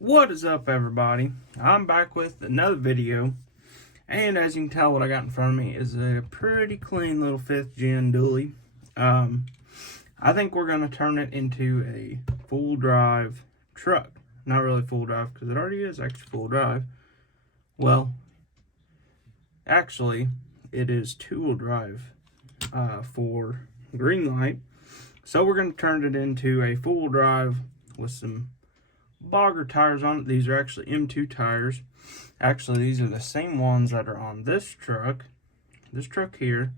What is up, everybody? I'm back with another video, and as you can tell, what I got in front of me is a pretty clean little 5th gen dually. I think we're going to turn it into a full drive truck. Not really full drive, because it already is actually full drive. Well, actually, it is 2-wheel drive for green light. So we're going to turn it into a full drive with some bogger tires on it. These are actually M2 tires. Actually, these are the same ones that are on this truck here.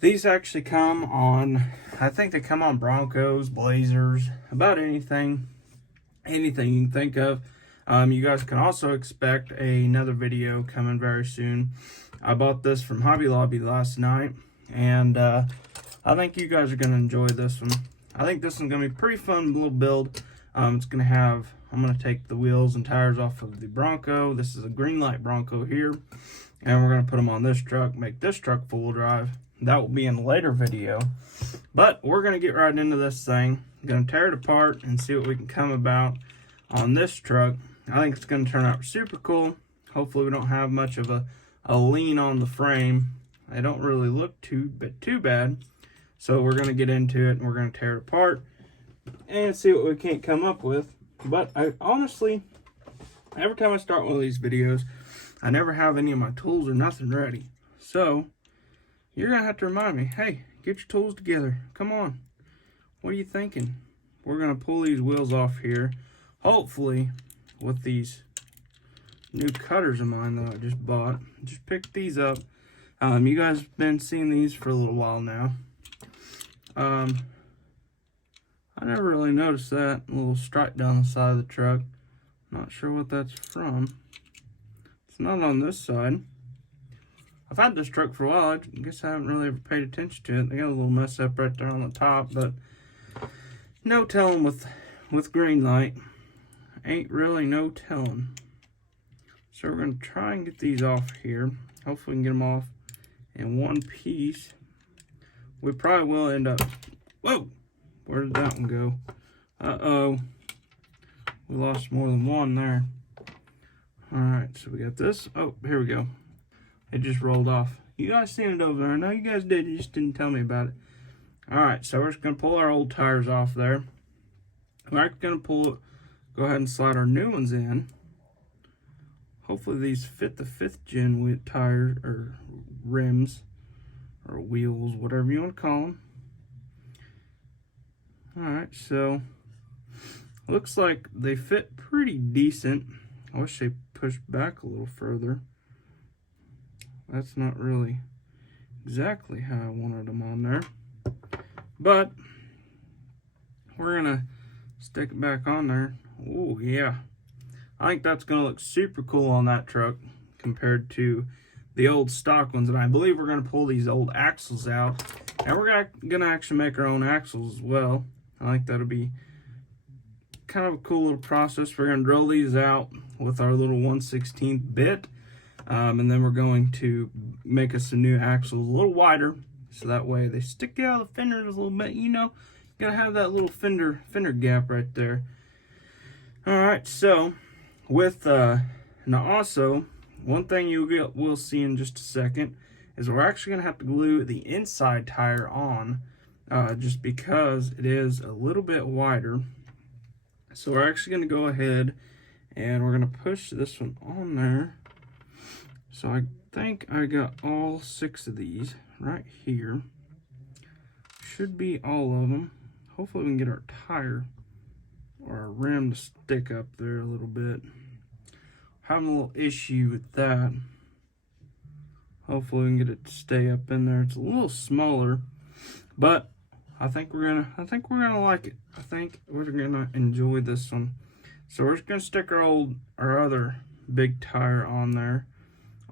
These actually come on, I think they come on Broncos, Blazers, about anything you can think of. You guys can also expect another video coming very soon. I bought this from Hobby Lobby last night, and I think you guys are going to enjoy this one. I think this one's going to be a pretty fun little build. I'm going to take the wheels and tires off of the Bronco. This is a green light Bronco here. And we're going to put them on this truck, make this truck full drive. That will be in a later video. But we're going to get right into this thing. I'm going to tear it apart and see what we can come about on this truck. I think it's going to turn out super cool. Hopefully we don't have much of a lean on the frame. They don't really look too bad. So we're going to get into it and we're going to tear it apart and see what we can't come up with. But I honestly, every time I start one of these videos, I never have any of my tools or nothing ready. So you're gonna have to remind me, hey, get your tools together. Come on. What are you thinking? We're gonna pull these wheels off here. Hopefully with these new cutters of mine that I just bought. Just picked these up. You guys have been seeing these for a little while now. I never really noticed that little stripe down the side of the truck. Not sure what that's from. It's not on this side. I've had this truck for a while. I guess I haven't really ever paid attention to it. They got a little mess up right there on the top, but no telling with green light. Ain't really no telling. So we're gonna try and get these off here. Hopefully we can get them off in one piece. We probably will end up, whoa! Where did that one go? Uh-oh. We lost more than one there. Alright, so we got this. Oh, here we go. It just rolled off. You guys seen it over there. I know you guys did. You just didn't tell me about it. Alright, so we're just going to pull our old tires off there. We're going to go ahead and slide our new ones in. Hopefully these fit the 5th gen tires or rims or wheels, whatever you want to call them. Alright, so looks like they fit pretty decent. I wish they pushed back a little further. That's not really exactly how I wanted them on there. But we're going to stick it back on there. Oh, yeah. I think that's going to look super cool on that truck compared to the old stock ones. And I believe we're going to pull these old axles out. And we're going to actually make our own axles as well. I think that'll be kind of a cool little process. We're going to drill these out with our little 1/16 bit. And then we're going to make us some new axles a little wider. So that way they stick out of the fenders a little bit. You know, you got to have that little fender gap right there. Alright, so with, now also, one thing we'll see in just a second is we're actually going to have to glue the inside tire on. Just because it is a little bit wider. So we're actually going to go ahead and we're going to push this one on there. So I think I got all 6 of these right here. Should be all of them. Hopefully we can get our tire or our rim to stick up there a little bit. Having a little issue with that. Hopefully we can get it to stay up in there. It's a little smaller, but I think we're gonna like it. I think we're gonna enjoy this one. So we're just gonna stick our other big tire on there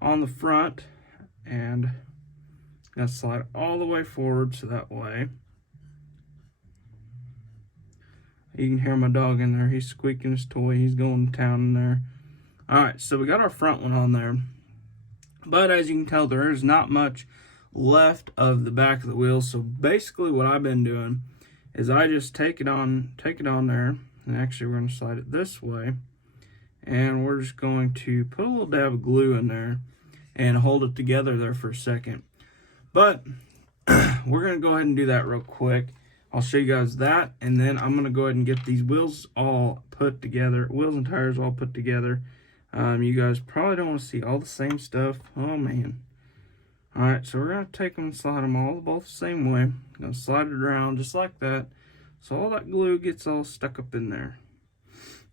on the front, and gonna slide it all the way forward so that way you can hear my dog in there. He's squeaking his toy. He's going to town in there. Alright, so we got our front one on there, but as you can tell, there is not much left of the back of the wheel. So basically what I've been doing is I just take it on there, And actually, we're going to slide it this way. And we're just going to put a little dab of glue in there and hold it together there for a second. But we're going to go ahead and do that real quick. I'll show you guys that, and then I'm going to go ahead and get these wheels all put together, wheels and tires all put together. You guys probably don't want to see all the same stuff. Oh, man. All right, so we're going to take them and slide them all both the same way. I'm going to slide it around just like that, so all that glue gets all stuck up in there.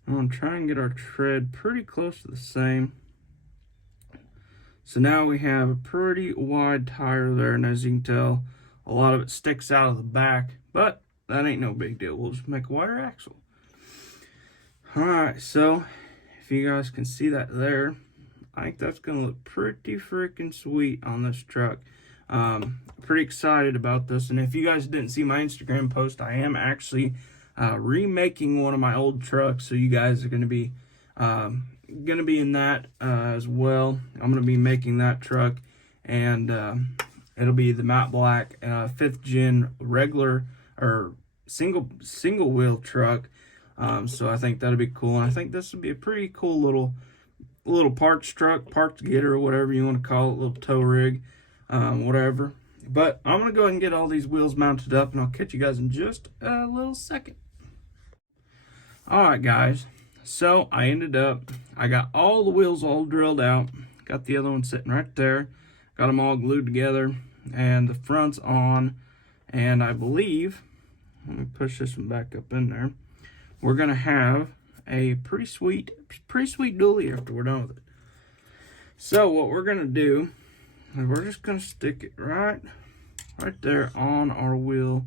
I'm going to try and get our tread pretty close to the same. So now we have a pretty wide tire there, and as you can tell, a lot of it sticks out of the back, but that ain't no big deal. We'll just make a wider axle. Alright, so if you guys can see that there, I think that's going to look pretty freaking sweet on this truck. Pretty excited about this, and if you guys didn't see my Instagram post, I am actually remaking one of my old trucks, so you guys are going to be in that as well. I'm going to be making that truck, and it'll be the matte black 5th gen regular or single wheel truck. So I think that'll be cool, and I think this would be a pretty cool little parts truck, parts getter, or whatever you want to call it, little tow rig, whatever. But I'm going to go ahead and get all these wheels mounted up, and I'll catch you guys in just a little second. Alright guys, so I got all the wheels all drilled out, got the other one sitting right there, got them all glued together, and the front's on, and I believe, let me push this one back up in there, we're going to have a pretty sweet dually after we're done with it. So what we're going to do is we're just going to stick it right there on our wheel.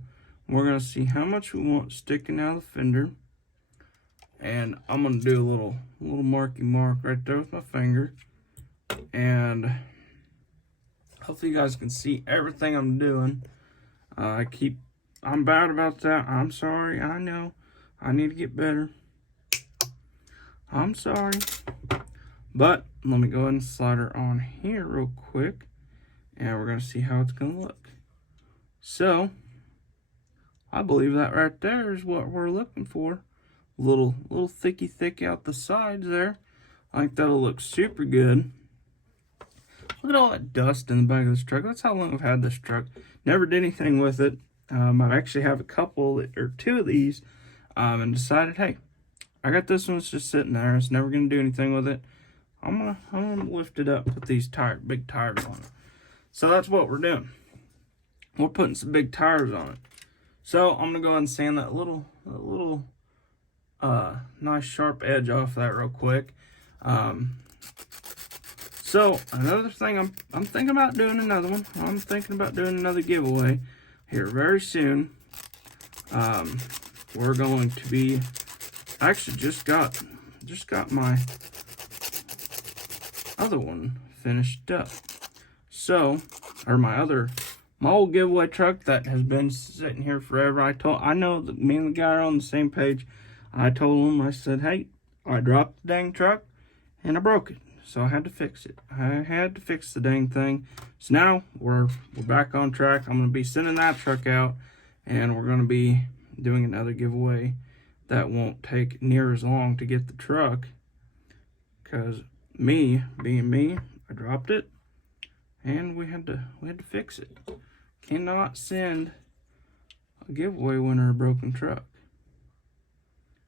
We're going to see how much we want sticking out of the fender. And I'm going to do a little marky mark right there with my finger. And hopefully you guys can see everything I'm doing. I'm bad about that. I'm sorry. I know. I need to get better. I'm sorry. But let me go ahead and slide her on here real quick. And we're going to see how it's going to look. So, I believe that right there is what we're looking for. Little thick out the sides there. I think that'll look super good. Look at all that dust in the back of this truck. That's how long I've had this truck. Never did anything with it. I actually have a couple or two of these, and decided, hey, I got this one. It's just sitting there. It's never gonna do anything with it. I'm gonna lift it up, put these big tires on it. So that's what we're doing. We're putting some big tires on it. So I'm gonna go ahead and sand that little nice sharp edge off that real quick. So another thing, I'm thinking about doing another one. I'm thinking about doing another giveaway here very soon. We're going to be, I actually just got my other one finished up. So, or my old giveaway truck that has been sitting here forever. I know that me and the guy are on the same page. I told him, I said, hey, I dropped the dang truck and I broke it. So I had to fix it. I had to fix the dang thing. So now we're back on track. I'm going to be sending that truck out, and we're going to be doing another giveaway that won't take near as long to get the truck, because me being me, I dropped it and we had to fix it. Cannot send a giveaway winner a broken truck.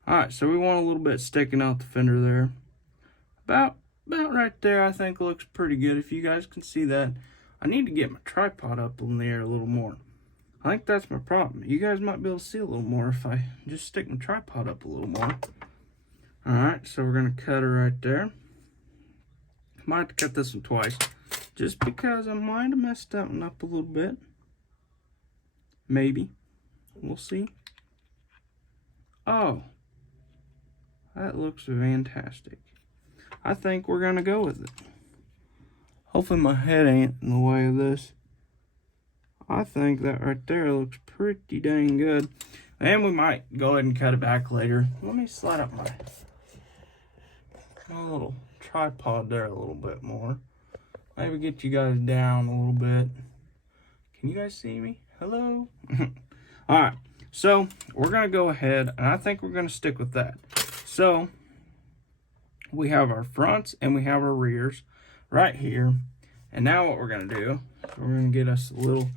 Alright, so we want a little bit sticking out the fender there. About right there, I think looks pretty good. If you guys can see that, I need to get my tripod up in the air a little more. I think that's my problem. You guys might be able to see a little more if I just stick my tripod up a little more. Alright, so we're going to cut her right there. Might have to cut this one twice, just because I might have messed that one up a little bit. Maybe. We'll see. Oh, that looks fantastic. I think we're going to go with it. Hopefully my head ain't in the way of this. I think that right there looks pretty dang good. And we might go ahead and cut it back later. Let me slide up my little tripod there a little bit more. Maybe get you guys down a little bit. Can you guys see me? Hello? Alright. So we're going to go ahead, and I think we're going to stick with that. So we have our fronts and we have our rears right here. And now what we're going to do, we're going to get us a little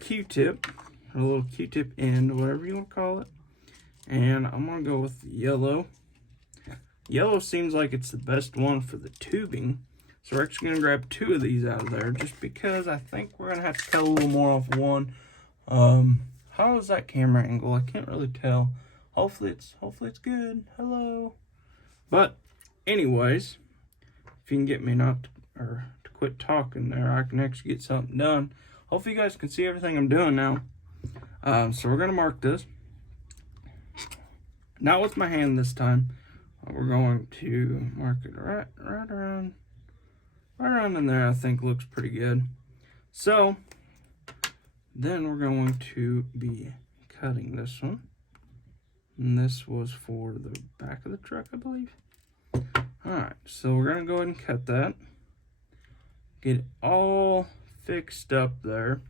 Q-tip, or a little Q-tip end, whatever you want to call it. And I'm going to go with yellow. Yellow seems like it's the best one for the tubing. So we're actually going to grab 2 of these out of there, just because I think we're going to have to cut a little more off one. How is that camera angle? I can't really tell. Hopefully it's good. Hello. But anyways, if you can get me not to, or to quit talking there, I can actually get something done. Hopefully you guys can see everything I'm doing now. So we're going to mark this. Not with my hand this time. We're going to mark it right around in there. I think looks pretty good. So then we're going to be cutting this one. And this was for the back of the truck, I believe. Alright, so we're going to go ahead and cut that. Get it all fixed up there.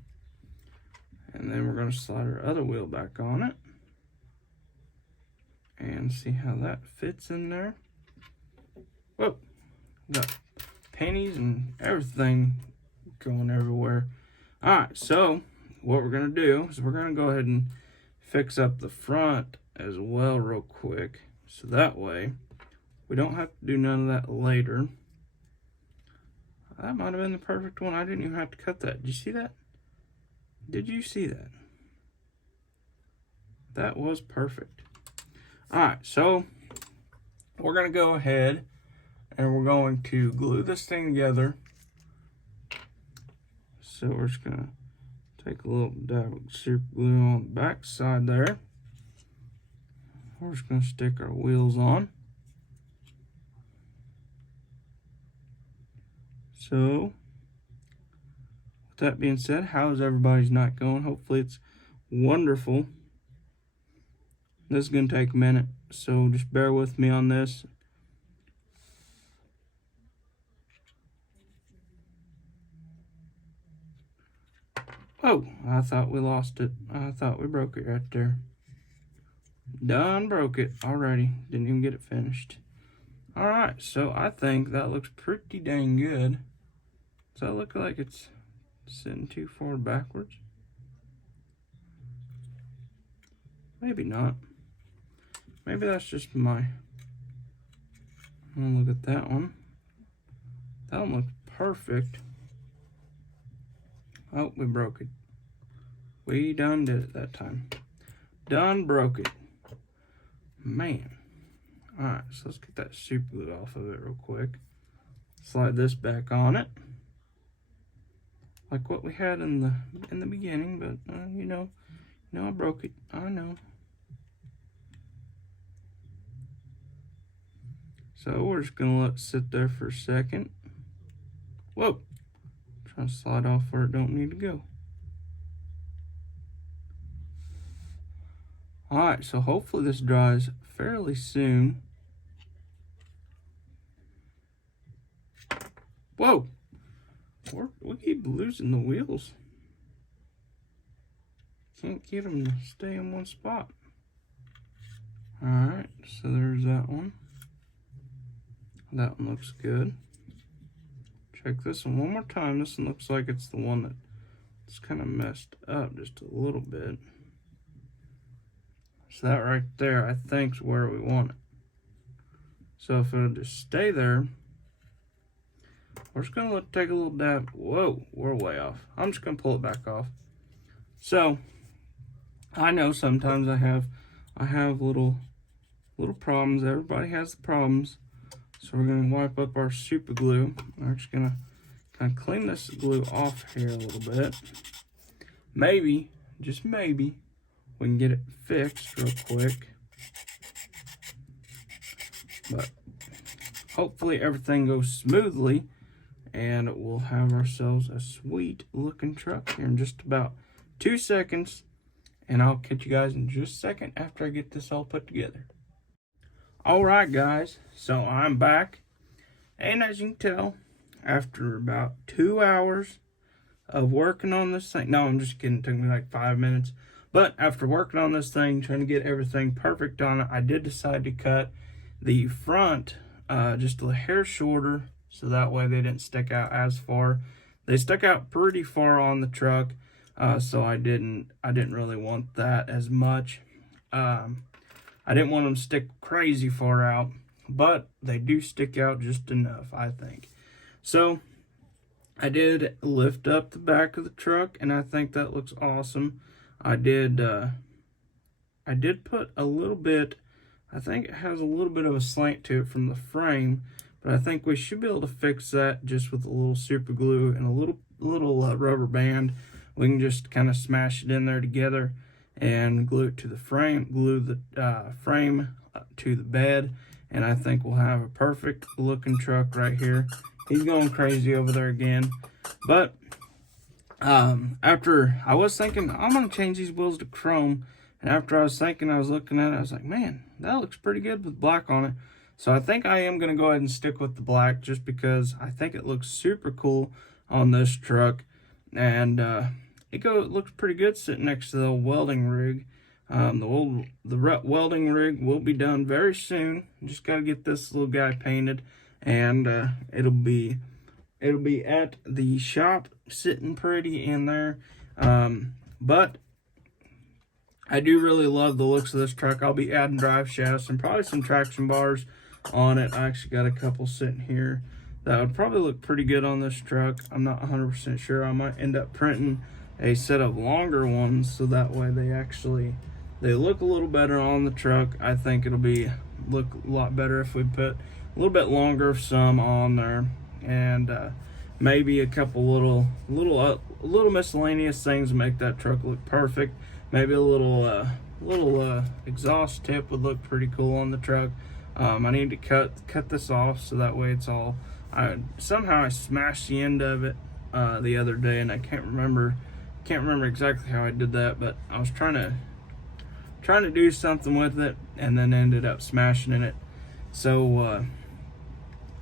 And then we're going to slide our other wheel back on it. And see how that fits in there. Whoa, got pennies and everything going everywhere. Alright, so what we're going to do is we're going to go ahead and fix up the front as well real quick. So that way we don't have to do none of that later. That might have been the perfect one. I didn't even have to cut that. Did you see that? Did you see that? That was perfect. Alright, so we're going to go ahead and we're going to glue this thing together. So we're just going to take a little dab of super glue on the back side there. We're just going to stick our wheels on. So, with that being said, how is everybody's night going? Hopefully it's wonderful. This is going to take a minute, so just bear with me on this. Oh, I thought we lost it. I thought we broke it right there. Done broke it already. Didn't even get it finished. Alright, so I think that looks pretty dang good. Does that look like it's sitting too far backwards? Maybe not. Maybe that's just my... Look at that one. That one looks perfect. Oh, we broke it. We done did it that time. Done broke it. Man. Alright, so let's get that super glue off of it real quick. Slide this back on it. Like what we had in the beginning, but you know, I broke it. I know. So we're just gonna let it sit there for a second. Whoa! Trying to slide off where it don't need to go. Alright, so hopefully this dries fairly soon. Whoa! We keep losing the wheels. Can't get them to stay in one spot. Alright, so there's that one. That one looks good. Check this one more time. This one looks like it's the one that's kind of messed up just a little bit. So that right there, I think, is where we want it. So if it'll just stay there, we're just going to take a little dab. Whoa, we're way off. I'm just going to pull it back off. So, I know sometimes I have little problems. Everybody has the problems. So we're going to wipe up our super glue. We're just going to kind of clean this glue off here a little bit. Maybe, just maybe, we can get it fixed real quick. But hopefully everything goes smoothly and we'll have ourselves a sweet looking truck here in just about 2 seconds. And I'll catch you guys in just a second after I get this all put together. Alright guys, so I'm back. And as you can tell, after about 2 hours of working on this thing. No, I'm just kidding. It took me like 5 minutes. But after working on this thing, trying to get everything perfect on it, I did decide to cut the front just a hair shorter, so that way they didn't stick out as far. They stuck out pretty far on the truck, so I didn't really want that as much. I didn't want them to stick crazy far out, but they do stick out just enough, I think. So I did lift up the back of the truck, and I think that looks awesome. I did put a little bit, I think it has a little bit of a slant to it from the frame, but I think we should be able to fix that just with a little super glue and a little rubber band. We can just kind of smash it in there together and glue it to the frame, glue the frame to the bed, and I think we'll have a perfect looking truck right here. He's going crazy over there again, but after I was thinking I'm gonna change these wheels to chrome, and after I was thinking, I was looking at it, I was like, man, that looks pretty good with black on it. So I think I am gonna go ahead and stick with the black, just because I think it looks super cool on this truck, and it looks pretty good sitting next to the welding rig. The welding rig will be done very soon. Just got to get this little guy painted, and it'll be at the shop sitting pretty in there. But I do really love the looks of this truck. I'll be adding drive shafts and probably some traction bars on it. I actually got a couple sitting here that would probably look pretty good on this truck. I'm not 100% sure. I might end up printing a set of longer ones, so that way they look a little better on the truck. I think it'll look a lot better if we put a little bit longer of some on there, and maybe a couple little miscellaneous things to make that truck look perfect. Maybe a little exhaust tip would look pretty cool on the truck. I need to cut this off, so that way it's all. Somehow I smashed the end of it the other day, and I can't remember exactly how I did that, but I was trying to do something with it and then ended up smashing it. So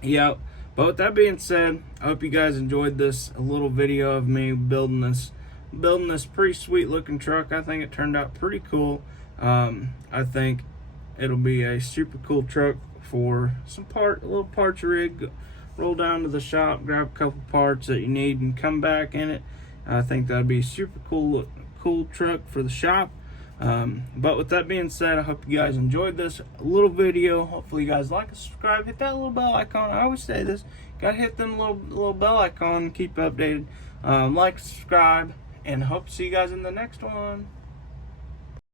yeah, but with that being said, I hope you guys enjoyed this little video of me building this pretty sweet looking truck. I think it turned out pretty cool. I think it'll be a super cool truck for a little parts rig. Roll down to the shop, grab a couple parts that you need, and come back in it. I think that'd be a super cool truck for the shop. But with that being said, I hope you guys enjoyed this little video. Hopefully you guys like and subscribe. Hit that little bell icon. I always say this, gotta hit them little bell icon, keep updated. Like, subscribe, and hope to see you guys in the next one.